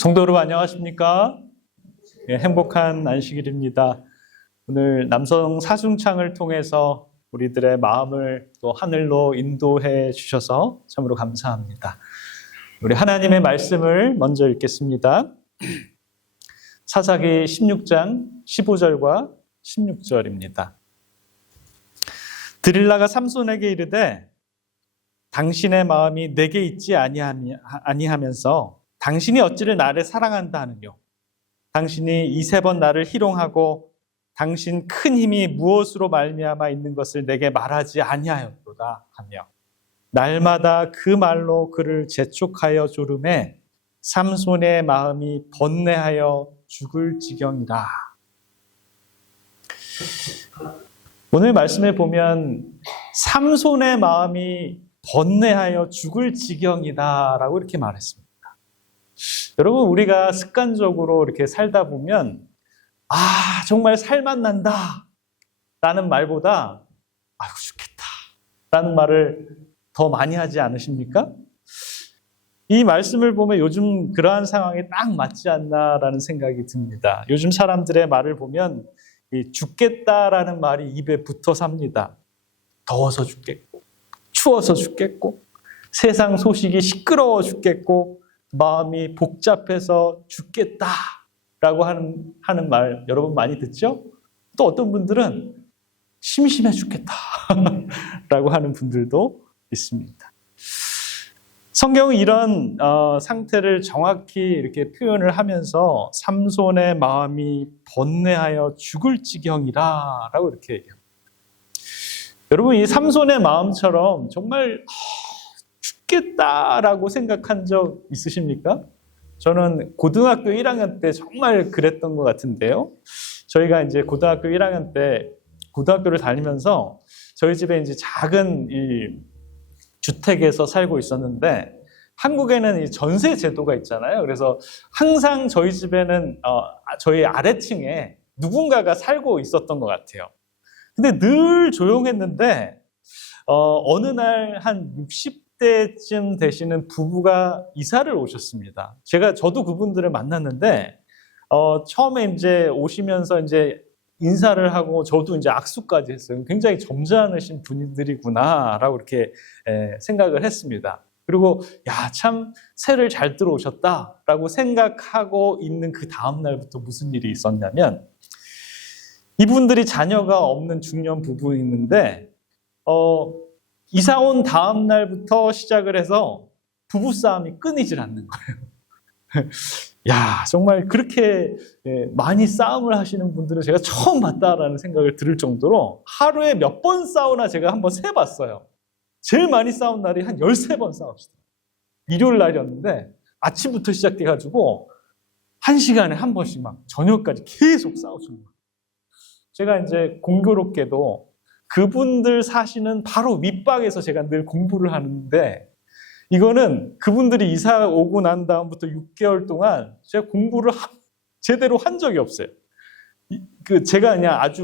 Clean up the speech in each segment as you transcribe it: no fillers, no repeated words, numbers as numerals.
성도 여러분 안녕하십니까? 행복한 안식일입니다. 오늘 남성 사중창을 통해서 우리들의 마음을 또 하늘로 인도해 주셔서 참으로 감사합니다. 우리 하나님의 말씀을 먼저 읽겠습니다. 사사기 16장 15절과 16절입니다. 드릴라가 삼손에게 이르되 당신의 마음이 내게 있지 아니하면서 당신이 어찌를 나를 사랑한다 하느뇨. 당신이 이세 번 나를 희롱하고 당신 큰 힘이 무엇으로 말미암아 있는 것을 내게 말하지 아니하였도다 하며 날마다 그 말로 그를 재촉하여 조름에 삼손의 마음이 번뇌하여 죽을 지경이라. 오늘 말씀에 보면 삼손의 마음이 번뇌하여 죽을 지경이다라고 이렇게 말했습니다. 여러분, 우리가 습관적으로 이렇게 살다 보면 정말 살만 난다 라는 말보다 아이고 죽겠다 라는 말을 더 많이 하지 않으십니까? 이 말씀을 보면 요즘 그러한 상황에 딱 맞지 않나라는 생각이 듭니다. 요즘 사람들의 말을 보면 이 죽겠다라는 말이 입에 붙어 삽니다. 더워서 죽겠고, 추워서 죽겠고, 세상 소식이 시끄러워 죽겠고, 마음이 복잡해서 죽겠다라고 하는 말 여러분 많이 듣죠? 또 어떤 분들은 심심해 죽겠다라고 하는 분들도 있습니다. 성경은 이런 상태를 정확히 이렇게 표현을 하면서 삼손의 마음이 번뇌하여 죽을 지경이라라고 이렇게 얘기합니다. 여러분, 이 삼손의 마음처럼 정말 죽겠다라고 생각한 적 있으십니까? 저는 고등학교 1학년 때 정말 그랬던 것 같은데요. 저희가 이제 고등학교 1학년 때 고등학교를 다니면서 저희 집에 이제 작은 이 주택에서 살고 있었는데 한국에는 이 전세 제도가 있잖아요. 그래서 항상 저희 집에는 저희 아래층에 누군가가 살고 있었던 것 같아요. 근데 늘 조용했는데 어느 날 한 60대쯤 되시는 부부가 이사를 오셨습니다. 저도 그분들을 만났는데 처음에 이제 오시면서 이제 인사를 하고 저도 이제 악수까지 했어요. 굉장히 점잖으신 분들이구나라고 이렇게 생각을 했습니다. 그리고 참 새를 잘 들어오셨다라고 생각하고 있는 그 다음 날부터 무슨 일이 있었냐면 이분들이 자녀가 없는 중년 부부였는데 이사 온 다음 날부터 시작을 해서 부부싸움이 끊이질 않는 거예요. 정말 그렇게 많이 싸움을 하시는 분들은 제가 처음 봤다라는 생각을 들을 정도로 하루에 몇 번 싸우나 제가 한번 세봤어요. 제일 많이 싸운 날이 한 13번 싸웠어요. 일요일 날이었는데 아침부터 시작돼가지고 1시간에 한 번씩 막 저녁까지 계속 싸우시는 거예요. 제가 이제 공교롭게도 그분들 사시는 바로 밑방에서 제가 늘 공부를 하는데 이거는 그분들이 이사 오고 난 다음부터 6개월 동안 제가 공부를 제대로 한 적이 없어요. 제가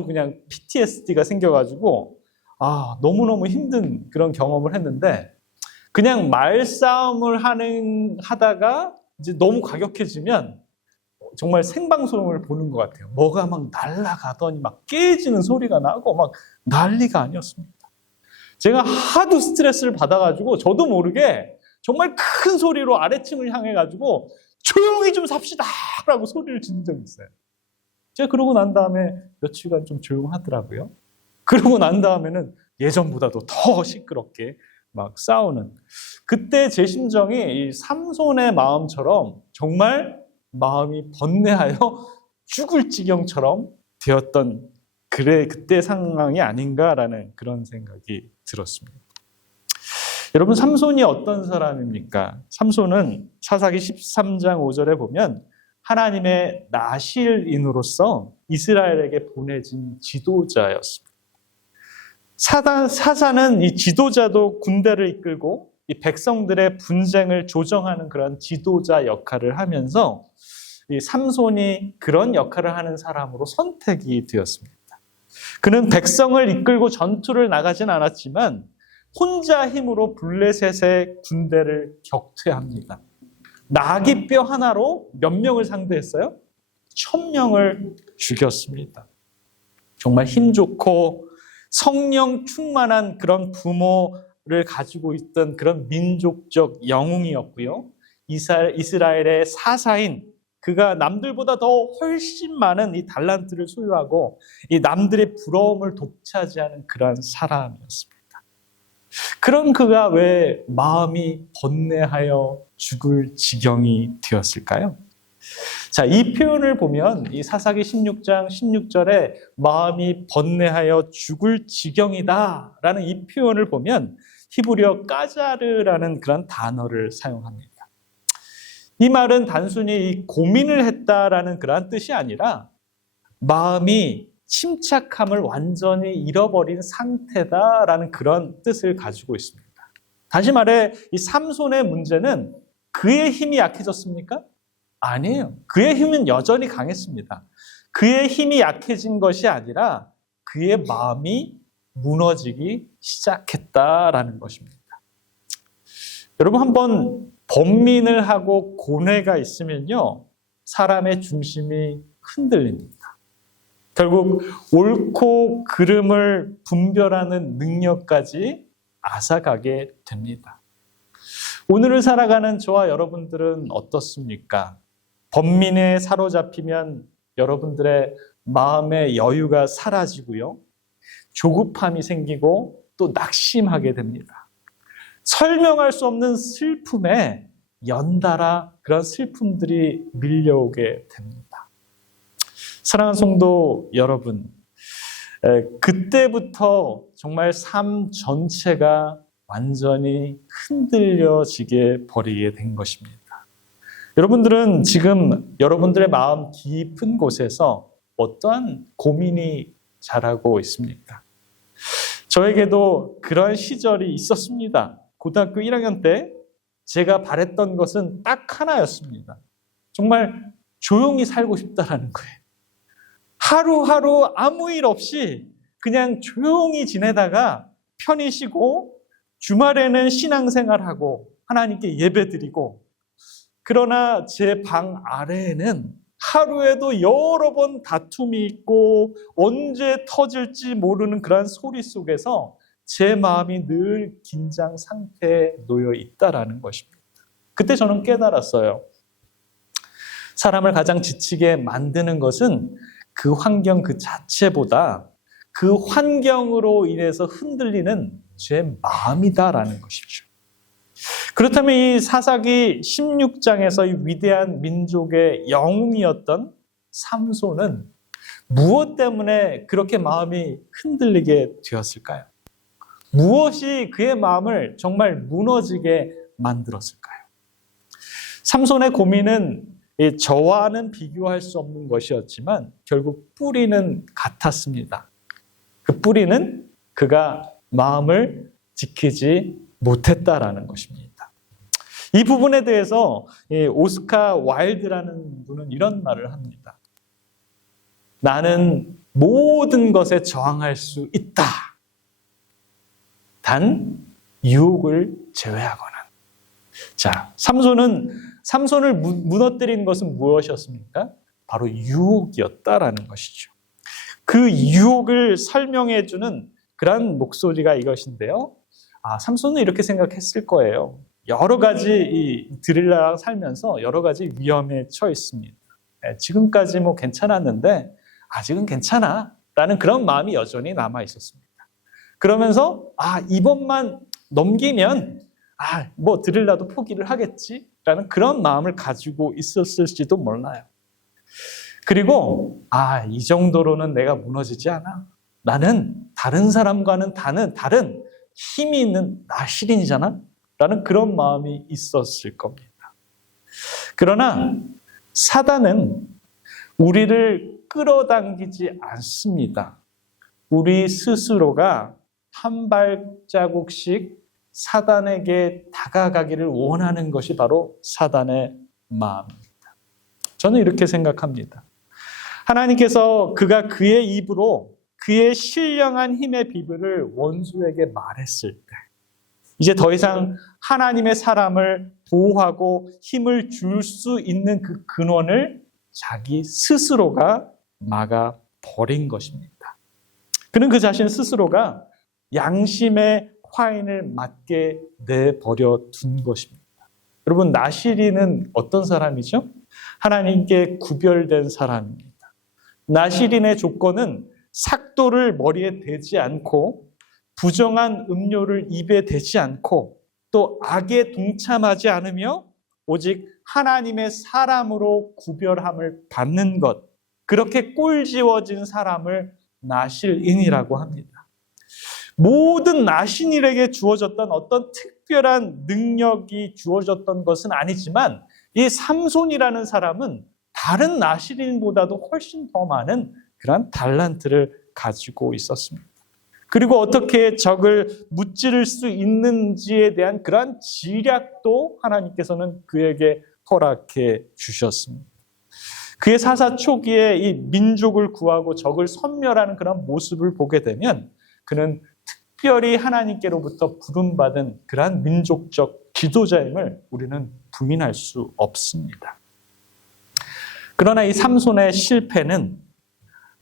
그냥 PTSD가 생겨가지고 너무너무 힘든 그런 경험을 했는데 그냥 말싸움을 하다가 이제 너무 과격해지면 정말 생방송을 보는 것 같아요. 뭐가 막 날아가더니 막 깨지는 소리가 나고 막 난리가 아니었습니다. 제가 하도 스트레스를 받아가지고 저도 모르게 정말 큰 소리로 아래층을 향해가지고 조용히 좀 삽시다 라고 소리를 지른 적이 있어요. 제가 그러고 난 다음에 며칠간 좀 조용하더라고요. 그러고 난 다음에는 예전보다도 더 시끄럽게 막 싸우는, 그때 제 심정이 이 삼손의 마음처럼 정말 마음이 번뇌하여 죽을 지경처럼 되었던 그때 상황이 아닌가라는 그런 생각이 들었습니다. 여러분, 삼손이 어떤 사람입니까? 삼손은 사사기 13장 5절에 보면 하나님의 나실인으로서 이스라엘에게 보내진 지도자였습니다. 사사는 이 지도자도 군대를 이끌고 이 백성들의 분쟁을 조정하는 그런 지도자 역할을 하면서 이 삼손이 그런 역할을 하는 사람으로 선택이 되었습니다. 그는 백성을 이끌고 전투를 나가진 않았지만 혼자 힘으로 블레셋의 군대를 격퇴합니다. 나귀뼈 하나로 몇 명을 상대했어요? 1000명을 죽였습니다. 정말 힘 좋고 성령 충만한 그런 부모를 가지고 있던 그런 민족적 영웅이었고요. 이스라엘의 사사인, 그가 남들보다 더 훨씬 많은 이 달란트를 소유하고 이 남들의 부러움을 독차지하는 그런 사람이었습니다. 그런 그가 왜 마음이 번뇌하여 죽을 지경이 되었을까요? 자, 이 표현을 보면 이 사사기 16장 16절에 마음이 번뇌하여 죽을 지경이다 라는 이 표현을 보면 히브리어 까자르라는 그런 단어를 사용합니다. 이 말은 단순히 이 고민을 했다라는 그런 뜻이 아니라 마음이 침착함을 완전히 잃어버린 상태다라는 그런 뜻을 가지고 있습니다. 다시 말해 이 삼손의 문제는 그의 힘이 약해졌습니까? 아니에요. 그의 힘은 여전히 강했습니다. 그의 힘이 약해진 것이 아니라 그의 마음이 무너지기 시작했다라는 것입니다. 여러분, 한번 번민을 하고 고뇌가 있으면요, 사람의 중심이 흔들립니다. 결국 옳고 그름을 분별하는 능력까지 앗아가게 됩니다. 오늘을 살아가는 저와 여러분들은 어떻습니까? 번민에 사로잡히면 여러분들의 마음의 여유가 사라지고요, 조급함이 생기고 또 낙심하게 됩니다. 설명할 수 없는 슬픔에 연달아 그런 슬픔들이 밀려오게 됩니다. 사랑하는 성도 여러분, 그때부터 정말 삶 전체가 완전히 흔들려지게 버리게 된 것입니다. 여러분들은 지금 여러분들의 마음 깊은 곳에서 어떠한 고민이 자라고 있습니까? 저에게도 그런 시절이 있었습니다. 고등학교 1학년 때 제가 바랬던 것은 딱 하나였습니다. 정말 조용히 살고 싶다라는 거예요. 하루하루 아무 일 없이 그냥 조용히 지내다가 편히 쉬고 주말에는 신앙생활하고 하나님께 예배드리고, 그러나 제 방 아래에는 하루에도 여러 번 다툼이 있고 언제 터질지 모르는 그런 소리 속에서 제 마음이 늘 긴장 상태에 놓여 있다라는 것입니다. 그때 저는 깨달았어요. 사람을 가장 지치게 만드는 것은 그 환경 그 자체보다 그 환경으로 인해서 흔들리는 제 마음이다라는 것이죠. 그렇다면 이 사사기 16장에서 이 위대한 민족의 영웅이었던 삼손은 무엇 때문에 그렇게 마음이 흔들리게 되었을까요? 무엇이 그의 마음을 정말 무너지게 만들었을까요? 삼손의 고민은 저와는 비교할 수 없는 것이었지만 결국 뿌리는 같았습니다. 그 뿌리는 그가 마음을 지키지 못했다라는 것입니다. 이 부분에 대해서 오스카 와일드라는 분은 이런 말을 합니다. 나는 모든 것에 저항할 수 있다. 단 유혹을 제외하거나. 자, 삼손을 무너뜨린 것은 무엇이었습니까? 바로 유혹이었다라는 것이죠. 그 유혹을 설명해주는 그런 목소리가 이것인데요. 삼손은 이렇게 생각했을 거예요. 여러 가지 이 드릴라랑 살면서 여러 가지 위험에 처해 있습니다. 지금까지 뭐 괜찮았는데 아직은 괜찮아 라는 그런 마음이 여전히 남아 있었습니다. 그러면서 이번만 넘기면 뭐 드릴라도 포기를 하겠지 라는 그런 마음을 가지고 있었을지도 몰라요. 그리고 이 정도로는 내가 무너지지 않아. 나는 다른 사람과는 다른 힘이 있는 나시린이잖아 라는 그런 마음이 있었을 겁니다. 그러나 사단은 우리를 끌어당기지 않습니다. 우리 스스로가 한 발자국씩 사단에게 다가가기를 원하는 것이 바로 사단의 마음입니다. 저는 이렇게 생각합니다. 하나님께서 그가 그의 입으로 그의 신령한 힘의 비밀을 원수에게 말했을 때 이제 더 이상 하나님의 사람을 보호하고 힘을 줄 수 있는 그 근원을 자기 스스로가 막아 버린 것입니다. 그는 그 자신 스스로가 양심의 화인을 맞게 내버려 둔 것입니다. 여러분, 나시린은 어떤 사람이죠? 하나님께 구별된 사람입니다. 나시린의 조건은 삭도를 머리에 대지 않고 부정한 음료를 입에 대지 않고 또 악에 동참하지 않으며 오직 하나님의 사람으로 구별함을 받는 것, 그렇게 꼴지워진 사람을 나실인이라고 합니다. 모든 나신일에게 주어졌던 어떤 특별한 능력이 주어졌던 것은 아니지만 이 삼손이라는 사람은 다른 나실인보다도 훨씬 더 많은 그런 달란트를 가지고 있었습니다. 그리고 어떻게 적을 무찌를 수 있는지에 대한 그러한 지략도 하나님께서는 그에게 허락해 주셨습니다. 그의 사사 초기에 이 민족을 구하고 적을 섬멸하는 그런 모습을 보게 되면 그는 특별히 하나님께로부터 부름받은 그러한 민족적 지도자임을 우리는 부인할 수 없습니다. 그러나 이 삼손의 실패는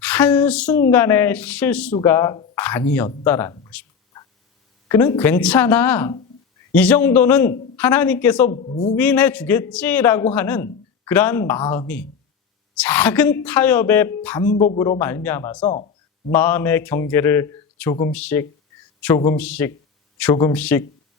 한순간의 실수가 아니었다라는 것입니다. 그는 괜찮아, 이 정도는 하나님께서 묵인해 주겠지라고 하는 그러한 마음이 작은 타협의 반복으로 말미암아서 마음의 경계를 조금씩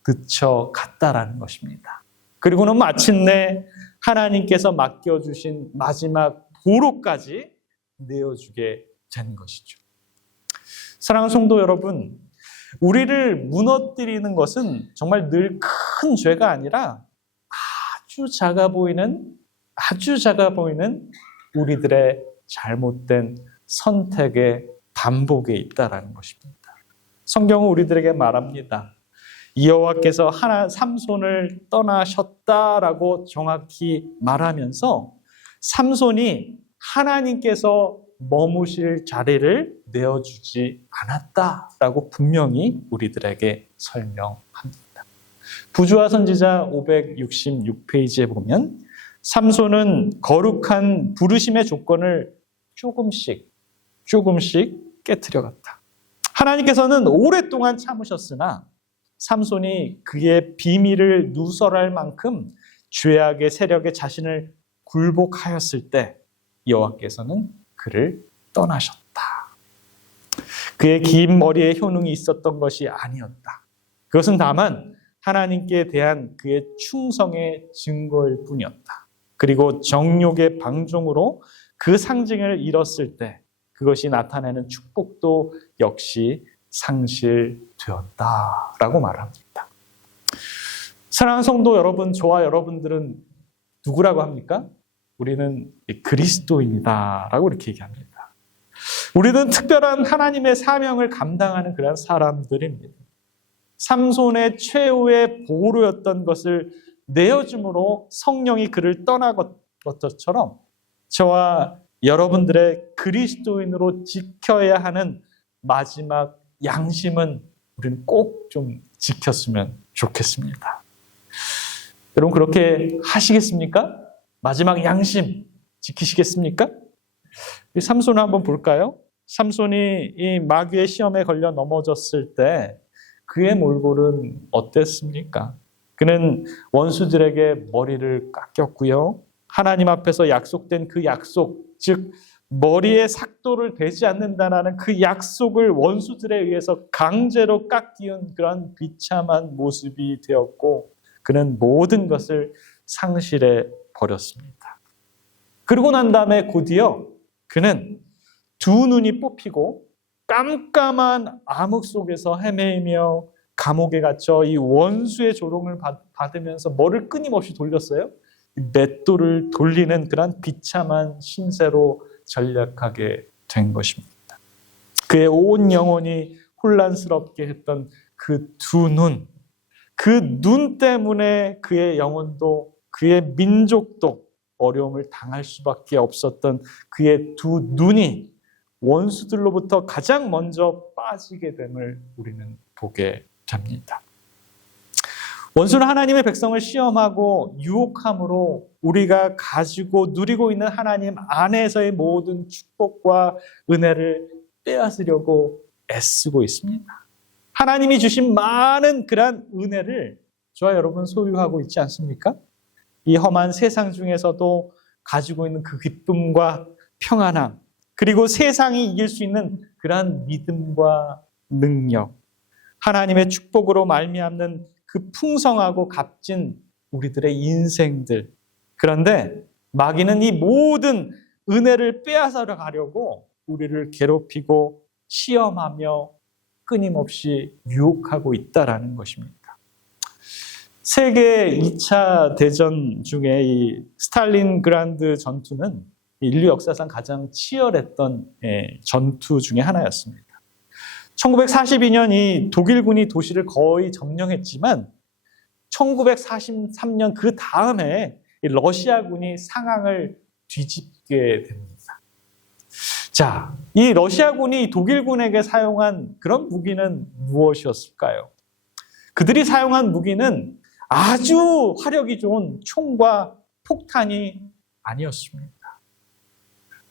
늦춰갔다라는 것입니다. 그리고는 마침내 하나님께서 맡겨주신 마지막 보로까지 내어주게 된 것이죠. 사랑하는 성도 여러분, 우리를 무너뜨리는 것은 정말 늘 큰 죄가 아니라 아주 작아 보이는 우리들의 잘못된 선택의 반복에 있다라는 것입니다. 성경은 우리들에게 말합니다. 여호와께서 삼손을 떠나셨다라고 정확히 말하면서 삼손이 하나님께서 머무실 자리를 내어주지 않았다라고 분명히 우리들에게 설명합니다. 부주와 선지자 566페이지에 보면 삼손은 거룩한 부르심의 조건을 조금씩 깨트려갔다. 하나님께서는 오랫동안 참으셨으나 삼손이 그의 비밀을 누설할 만큼 죄악의 세력에 자신을 굴복하였을 때 여호와께서는 그를 떠나셨다. 그의 긴 머리에 효능이 있었던 것이 아니었다. 그것은 다만 하나님께 대한 그의 충성의 증거일 뿐이었다. 그리고 정욕의 방종으로 그 상징을 잃었을 때 그것이 나타내는 축복도 역시 상실되었다라고 말합니다. 사랑하는 성도 여러분, 저와 여러분들은 누구라고 합니까? 우리는 그리스도인이다라고 이렇게 얘기합니다. 우리는 특별한 하나님의 사명을 감당하는 그런 사람들입니다. 삼손의 최후의 보루였던 것을 내어줌으로 성령이 그를 떠난 것처럼 저와 여러분들의 그리스도인으로 지켜야 하는 마지막 양심은 우리는 꼭 좀 지켰으면 좋겠습니다. 여러분 그렇게 하시겠습니까? 마지막 양심 지키시겠습니까? 삼손을 한번 볼까요? 삼손이 이 마귀의 시험에 걸려 넘어졌을 때 그의 몰골은 어땠습니까? 그는 원수들에게 머리를 깎였고요. 하나님 앞에서 약속된 그 약속, 즉 머리에 삭도를 대지 않는다는 그 약속을 원수들에 의해서 강제로 깎이는 그런 비참한 모습이 되었고 그는 모든 것을 상실해 버렸습니다. 그러고 난 다음에 곧이어 그는 두 눈이 뽑히고 깜깜한 암흑 속에서 헤매이며 감옥에 갇혀 이 원수의 조롱을 받으면서 뭐를 끊임없이 돌렸어요? 맷돌을 돌리는 그런 비참한 신세로 전락하게 된 것입니다. 그의 온 영혼이 혼란스럽게 했던 그 두 눈, 그 눈 때문에 그의 영혼도 그의 민족도 어려움을 당할 수밖에 없었던 그의 두 눈이 원수들로부터 가장 먼저 빠지게 됨을 우리는 보게 됩니다. 원수는 하나님의 백성을 시험하고 유혹함으로 우리가 가지고 누리고 있는 하나님 안에서의 모든 축복과 은혜를 빼앗으려고 애쓰고 있습니다. 하나님이 주신 많은 그러한 은혜를 저와 여러분 소유하고 있지 않습니까? 이 험한 세상 중에서도 가지고 있는 그 기쁨과 평안함, 그리고 세상이 이길 수 있는 그러한 믿음과 능력, 하나님의 축복으로 말미암는 그 풍성하고 값진 우리들의 인생들. 그런데 마귀는 이 모든 은혜를 빼앗아 가려고 우리를 괴롭히고 시험하며 끊임없이 유혹하고 있다라는 것입니다. 세계 2차 대전 중에 이 스탈린그라드 전투는 인류 역사상 가장 치열했던 전투 중에 하나였습니다. 1942년 이 독일군이 도시를 거의 점령했지만 1943년 그 다음에 러시아군이 상황을 뒤집게 됩니다. 자, 이 러시아군이 독일군에게 사용한 그런 무기는 무엇이었을까요? 그들이 사용한 무기는 아주 화력이 좋은 총과 폭탄이 아니었습니다.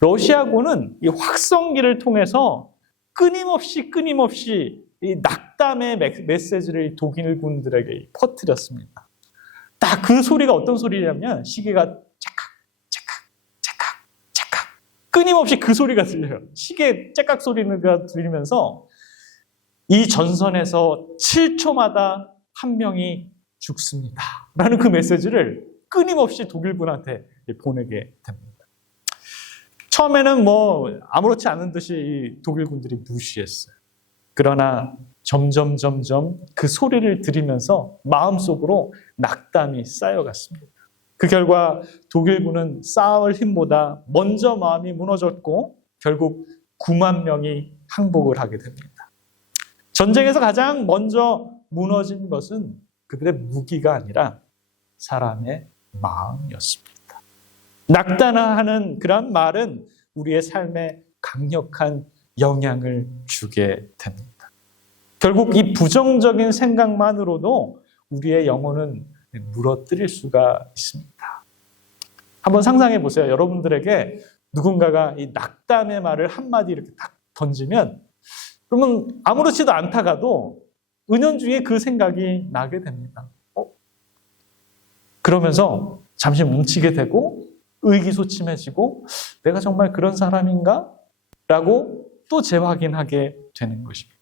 러시아군은 이 확성기를 통해서 끊임없이 이 낙담의 메시지를 독일군들에게 퍼뜨렸습니다. 딱 그 소리가 어떤 소리냐면 시계가 째깍 끊임없이 그 소리가 들려요. 시계 째깍 소리가 들리면서 이 전선에서 7초마다 한 명이 죽습니다. 라는 그 메시지를 끊임없이 독일군한테 보내게 됩니다. 처음에는 아무렇지 않은 듯이 이 독일군들이 무시했어요. 그러나 점점 그 소리를 들으면서 마음속으로 낙담이 쌓여갔습니다. 그 결과 독일군은 싸울 힘보다 먼저 마음이 무너졌고 결국 9만 명이 항복을 하게 됩니다. 전쟁에서 가장 먼저 무너진 것은 그들의 무기가 아니라 사람의 마음이었습니다. 낙담하는 그런 말은 우리의 삶에 강력한 영향을 주게 됩니다. 결국 이 부정적인 생각만으로도 우리의 영혼은 무너뜨릴 수가 있습니다. 한번 상상해 보세요. 여러분들에게 누군가가 이 낙담의 말을 한마디 이렇게 딱 던지면 그러면 아무렇지도 않다가도 은연중에 그 생각이 나게 됩니다. 그러면서 잠시 멈추게 되고 의기소침해지고 내가 정말 그런 사람인가? 라고 또 재확인하게 되는 것입니다.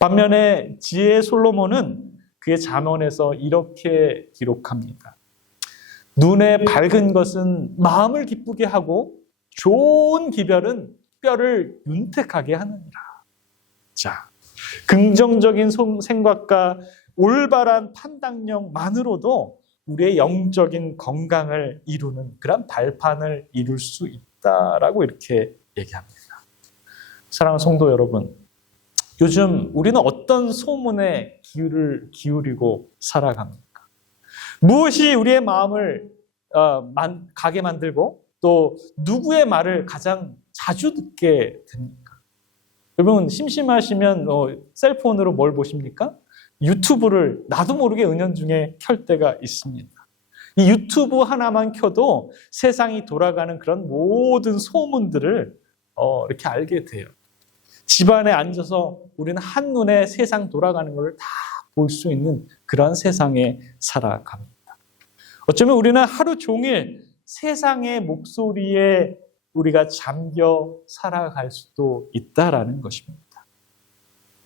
반면에 지혜의 솔로몬은 그의 잠언에서 이렇게 기록합니다. 눈에 밝은 것은 마음을 기쁘게 하고 좋은 기별은 뼈를 윤택하게 하느니라. 자, 긍정적인 생각과 올바른 판단력만으로도 우리의 영적인 건강을 이루는 그런 발판을 이룰 수 있다라고 이렇게 얘기합니다. 사랑하는 성도 여러분, 요즘 우리는 어떤 소문에 귀를 기울이고 살아갑니까? 무엇이 우리의 마음을 가게 만들고 또 누구의 말을 가장 자주 듣게 됩니까? 여러분 심심하시면 셀폰으로 뭘 보십니까? 유튜브를 나도 모르게 은연중에 켤 때가 있습니다. 이 유튜브 하나만 켜도 세상이 돌아가는 그런 모든 소문들을 이렇게 알게 돼요. 집안에 앉아서 우리는 한눈에 세상 돌아가는 걸 다 볼 수 있는 그런 세상에 살아갑니다. 어쩌면 우리는 하루 종일 세상의 목소리에 우리가 잠겨 살아갈 수도 있다라는 것입니다.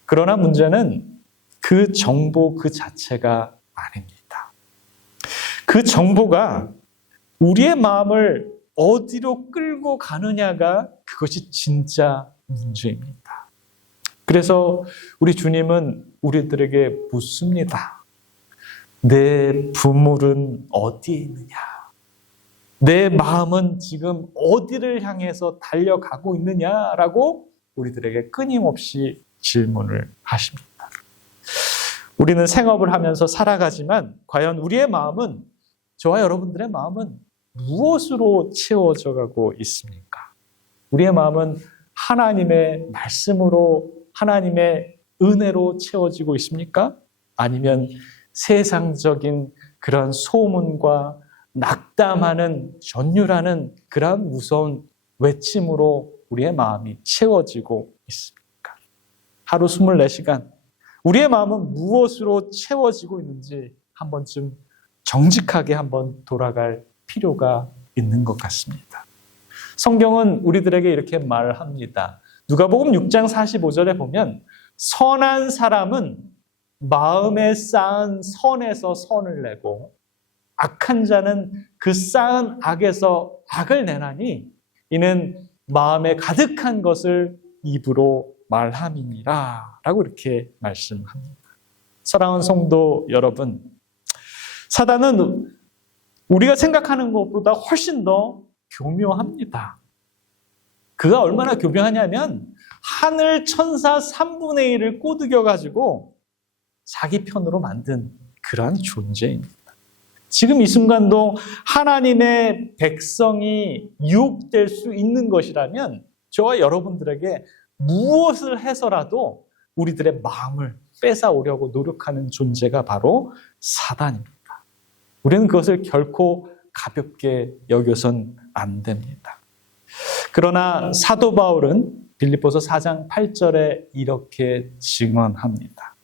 그러나 문제는 그 정보 그 자체가 아닙니다. 그 정보가 우리의 마음을 어디로 끌고 가느냐가 그것이 진짜 문제입니다. 그래서 우리 주님은 우리들에게 묻습니다. 내 부물은 어디에 있느냐? 내 마음은 지금 어디를 향해서 달려가고 있느냐라고 우리들에게 끊임없이 질문을 하십니다. 우리는 생업을 하면서 살아가지만 과연 우리의 마음은, 저와 여러분들의 마음은 무엇으로 채워져 가고 있습니까? 우리의 마음은 하나님의 말씀으로, 하나님의 은혜로 채워지고 있습니까? 아니면 세상적인 그런 소문과 낙담하는, 전율하는 그런 무서운 외침으로 우리의 마음이 채워지고 있습니까? 하루 24시간 우리의 마음은 무엇으로 채워지고 있는지 한 번쯤 정직하게 한번 돌아갈 필요가 있는 것 같습니다. 성경은 우리들에게 이렇게 말합니다. 누가복음 6장 45절에 보면 선한 사람은 마음에 쌓은 선에서 선을 내고 악한 자는 그 쌓은 악에서 악을 내나니 이는 마음에 가득한 것을 입으로 말함이니라 라고 이렇게 말씀합니다. 사랑하는 성도 여러분, 사단은 우리가 생각하는 것보다 훨씬 더 교묘합니다. 그가 얼마나 교묘하냐면 하늘 천사 3분의 1을 꼬드겨가지고 자기 편으로 만든 그러한 존재입니다. 지금 이 순간도 하나님의 백성이 유혹될 수 있는 것이라면 저와 여러분들에게 무엇을 해서라도 우리들의 마음을 뺏어오려고 노력하는 존재가 바로 사단입니다. 우리는 그것을 결코 가볍게 여겨선 안 됩니다. 그러나 사도 바울은 빌립보서 4장 8절에 이렇게 증언합니다.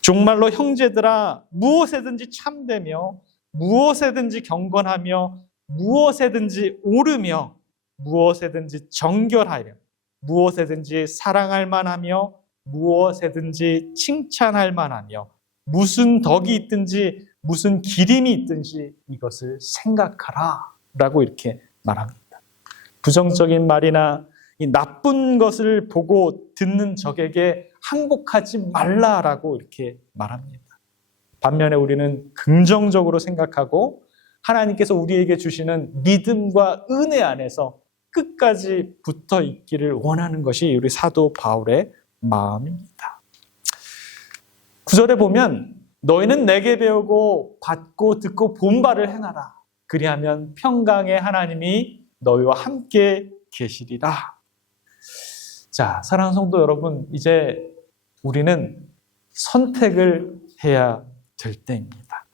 정말로 형제들아 무엇에든지 참되며 무엇에든지 경건하며 무엇에든지 옳으며 무엇에든지 정결하며 무엇에든지 사랑할 만하며 무엇에든지 칭찬할 만하며 무슨 덕이 있든지 무슨 기림이 있든지 이것을 생각하라 라고 이렇게 말합니다. 부정적인 말이나 이 나쁜 것을 보고 듣는 적에게 항복하지 말라라고 이렇게 말합니다. 반면에 우리는 긍정적으로 생각하고 하나님께서 우리에게 주시는 믿음과 은혜 안에서 끝까지 붙어 있기를 원하는 것이 우리 사도 바울의 마음입니다. 9절에 보면 너희는 내게 배우고 받고 듣고 본 바를 행하라. 그리하면 평강의 하나님이 너희와 함께 계시리라. 자, 사랑하는 성도 여러분, 이제 우리는 선택을 해야 될 때입니다.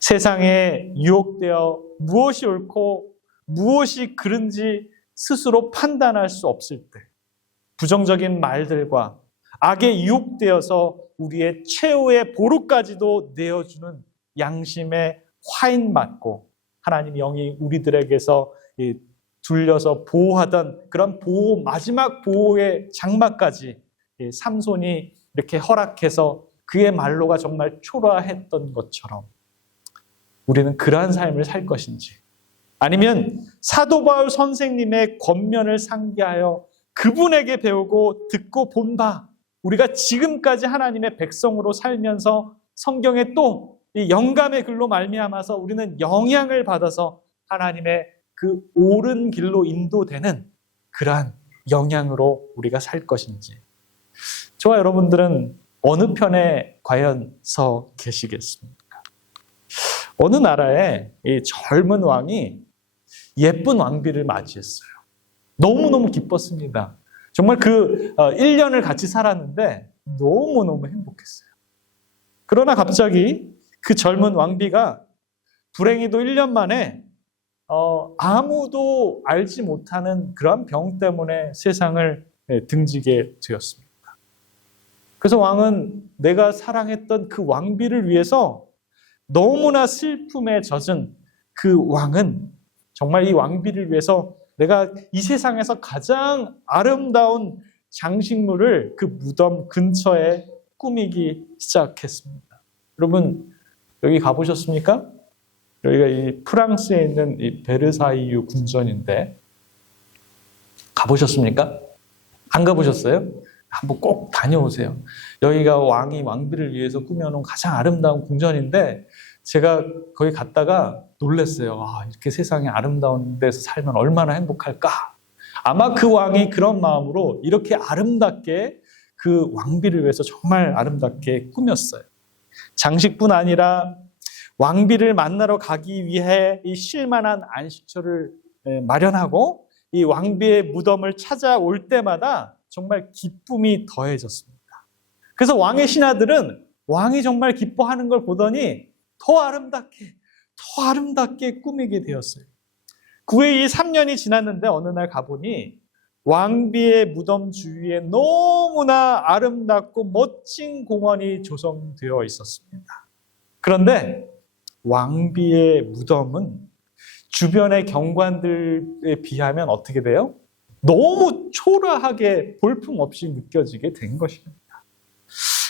세상에 유혹되어 무엇이 옳고 무엇이 그른지 스스로 판단할 수 없을 때 부정적인 말들과 악에 유혹되어서 우리의 최후의 보루까지도 내어주는 양심의 화인 맞고 하나님 영이 우리들에게서 둘려서 보호하던 그런 보호, 마지막 보호의 장막까지 삼손이 이렇게 허락해서 그의 말로가 정말 초라했던 것처럼 우리는 그러한 삶을 살 것인지 아니면 사도 바울 선생님의 권면을 상기하여 그분에게 배우고 듣고 본 바 우리가 지금까지 하나님의 백성으로 살면서 성경에 또 이 영감의 글로 말미암아서 우리는 영향을 받아서 하나님의 그 옳은 길로 인도되는 그러한 영향으로 우리가 살 것인지 저와 여러분들은 어느 편에 과연 서 계시겠습니까? 어느 나라에 이 젊은 왕이 예쁜 왕비를 맞이했어요. 너무너무 기뻤습니다. 정말 그 1년을 같이 살았는데 너무너무 행복했어요. 그러나 갑자기 그 젊은 왕비가 불행히도 1년 만에 아무도 알지 못하는 그런 병 때문에 세상을 등지게 되었습니다. 그래서 왕은 내가 사랑했던 그 왕비를 위해서 너무나 슬픔에 젖은 그 왕은 정말 이 왕비를 위해서 내가 이 세상에서 가장 아름다운 장식물을 그 무덤 근처에 꾸미기 시작했습니다. 여러분 여기 가보셨습니까? 여기가 이 프랑스에 있는 이 베르사유 궁전인데 가보셨습니까? 안 가보셨어요? 한번 꼭 다녀오세요. 여기가 왕이 왕비를 위해서 꾸며놓은 가장 아름다운 궁전인데 제가 거기 갔다가 놀랐어요. 아, 이렇게 세상에 아름다운 데서 살면 얼마나 행복할까? 아마 그 왕이 그런 마음으로 이렇게 아름답게 그 왕비를 위해서 정말 아름답게 꾸몄어요. 장식뿐 아니라 왕비를 만나러 가기 위해 이 쉴만한 안식처를 마련하고 이 왕비의 무덤을 찾아올 때마다 정말 기쁨이 더해졌습니다. 그래서 왕의 신하들은 왕이 정말 기뻐하는 걸 보더니 더 아름답게 꾸미게 되었어요. 그 후에 이 3년이 지났는데 어느 날 가보니 왕비의 무덤 주위에 너무나 아름답고 멋진 공원이 조성되어 있었습니다. 그런데 왕비의 무덤은 주변의 경관들에 비하면 어떻게 돼요? 너무 초라하게 볼품없이 느껴지게 된 것입니다.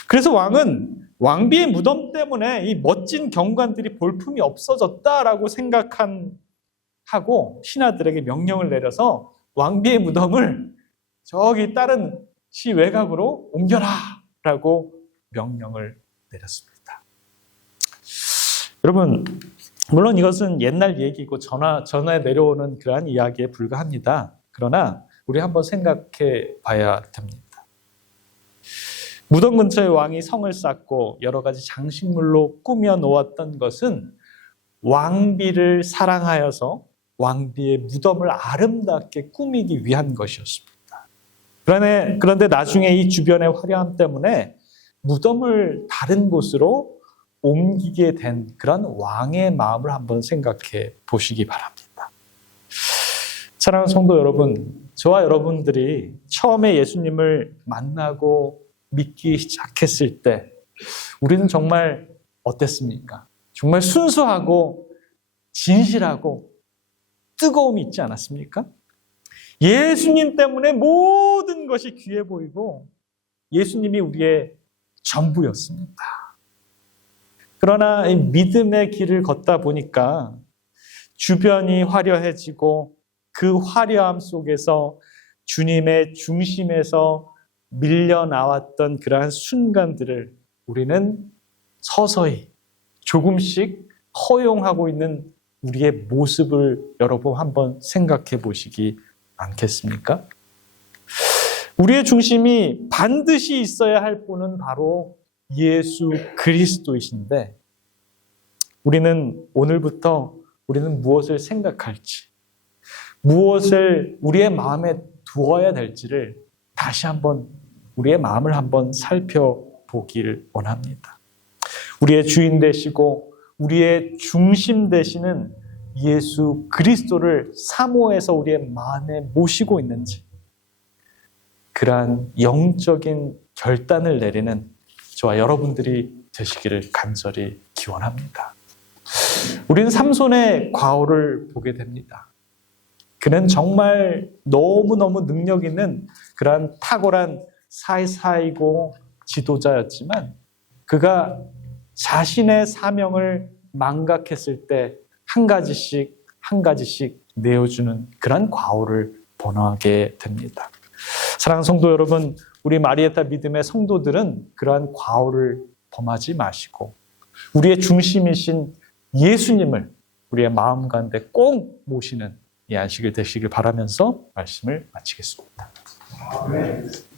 그래서 왕은 왕비의 무덤 때문에 이 멋진 경관들이 볼품이 없어졌다라고 생각하고 신하들에게 명령을 내려서 왕비의 무덤을 저기 다른 시 외곽으로 옮겨라 라고 명령을 내렸습니다. 여러분, 물론 이것은 옛날 얘기고 전에 내려오는 그러한 이야기에 불과합니다. 그러나 우리 한번 생각해 봐야 됩니다. 무덤 근처에 왕이 성을 쌓고 여러 가지 장식물로 꾸며 놓았던 것은 왕비를 사랑하여서 왕비의 무덤을 아름답게 꾸미기 위한 것이었습니다. 그런데 나중에 이 주변의 화려함 때문에 무덤을 다른 곳으로 옮기게 된 그런 왕의 마음을 한번 생각해 보시기 바랍니다. 사랑하는 성도 여러분, 저와 여러분들이 처음에 예수님을 만나고 믿기 시작했을 때 우리는 정말 어땠습니까? 정말 순수하고 진실하고 뜨거움이 있지 않았습니까? 예수님 때문에 모든 것이 귀해 보이고 예수님이 우리의 전부였습니다. 그러나 이 믿음의 길을 걷다 보니까 주변이 화려해지고 그 화려함 속에서 주님의 중심에서 밀려나왔던 그러한 순간들을 우리는 서서히 조금씩 허용하고 있는 우리의 모습을 여러분 한번 생각해 보시기 않겠습니까? 우리의 중심이 반드시 있어야 할 분은 바로 예수 그리스도이신데 우리는 오늘부터 우리는 무엇을 생각할지, 무엇을 우리의 마음에 두어야 될지를 다시 한번 우리의 마음을 한번 살펴보길 원합니다. 우리의 주인 되시고 우리의 중심 되시는 예수 그리스도를 사모해서 우리의 마음에 모시고 있는지 그러한 영적인 결단을 내리는 저와 여러분들이 되시기를 간절히 기원합니다. 우리는 삼손의 과오를 보게 됩니다. 그는 정말 너무너무 능력 있는 그러한 탁월한 사이사이고 지도자였지만 그가 자신의 사명을 망각했을 때 한 가지씩 내어주는 그런 과오를 범하게 됩니다. 사랑하는 성도 여러분, 우리 마리에타 믿음의 성도들은 그러한 과오를 범하지 마시고 우리의 중심이신 예수님을 우리의 마음 가운데 꼭 모시는 이 안식일 되시길 바라면서 말씀을 마치겠습니다. 아멘.